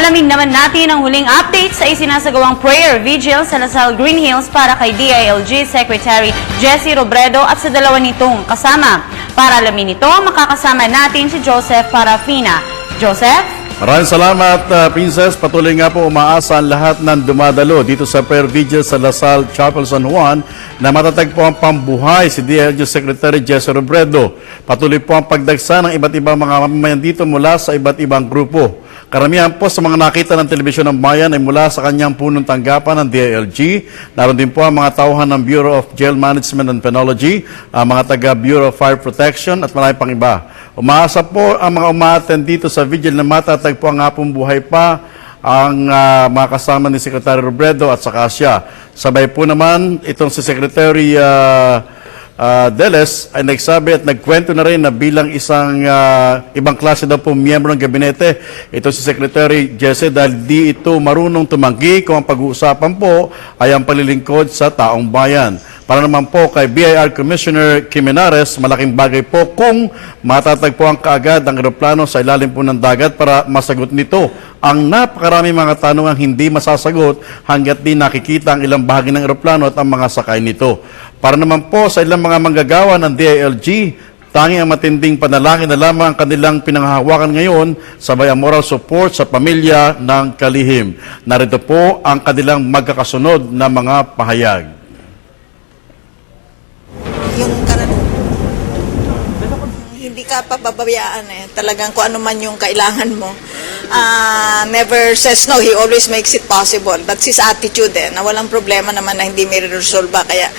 Alamin naman natin ang huling update sa isinasagawang prayer vigil sa Lasal Green Hills para kay DILG Secretary Jesse Robredo at sa dalawa nitong kasama. Para alamin ito, makakasama natin si Joseph Parafina. Joseph? Maraming salamat, Princess. Patuloy nga po umaasa ang lahat ng dumadalo dito sa prayer vigil sa Lasal Chapel San Juan na matatagpo ang pambuhay si DILG Secretary Jesse Robredo. Patuloy po ang pagdagsa ng iba't ibang mga mamamayan dito mula sa iba't ibang grupo. Karamihan po sa mga nakita ng telebisyon ng bayan ay mula sa kanyang punong tanggapan ng DILG. Naroon din po ang mga tauhan ng Bureau of Jail Management and Penology, ang mga taga Bureau of Fire Protection at marami pang iba. Umaasa po ang mga umaattend dito sa vigil na matatagpo ang hapong buhay pa ang mga kasama ni Secretary Robredo at saka siya. Sabay po naman itong si Secretary Deles ay nagsabi at nagkwento na rin na bilang isang ibang klase daw po miyembro ng gabinete ito si Secretary Jesse dahil di ito marunong tumanggi kung ang pag-uusapan po ay ang palilingkod sa taong bayan. Para naman po kay BIR Commissioner Kimenares, malaking bagay po kung matatagpuan kaagad ang eroplano sa ilalim po ng dagat para masagot nito ang napakarami mga tanong ang hindi masasagot hanggat di nakikita ang ilang bahagi ng eroplano at ang mga sakay nito. Para naman po sa ilang mga manggagawa ng DILG, tanging ang matinding panalangin na lamang ang kanilang pinanghahawakan ngayon sabay ang moral support sa pamilya ng kalihim. Narito po ang kanilang magkakasunod na mga pahayag. Yung hindi ka pababayaan talagang kung ano man yung kailangan mo. Never says no, he always makes it possible. That's his attitude na walang problema naman na hindi may resolve. Kaya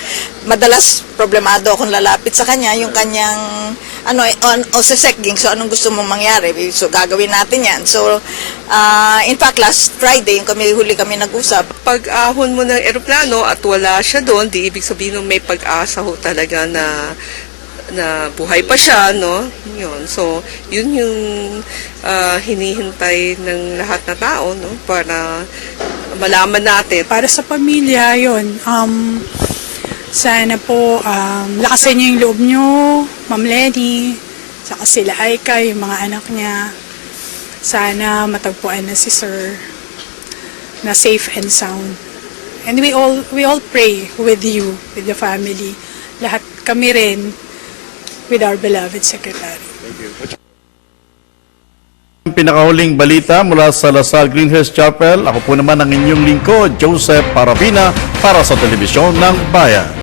madalas problemado akong lalapit sa kanya, yung kanyang so anong gusto mong mangyari? So gagawin natin yan. So in fact last Friday, huli kami nag-usap. Pag ahon mo ng eroplano at wala siya doon, di ibig sabihin may pag-asa ho talaga na buhay pa siya, no? Yun. So, yun yung hinihintay ng lahat na tao, no? Para malaman natin. Para sa pamilya, yun. Sana po, lakasan niyo yung loob niyo, Ma'am Lenny, saka sila Aika, yung mga anak niya. Sana matagpuan na si Sir na safe and sound. And we all pray with you, with the family. Lahat kami rin, with our beloved Secretary. Pinakahuling balita mula sa Lasal Green Hills Chapel. Ako po naman ang inyong lingkod, Joseph Parafina, para sa Telebisyon ng Bayan.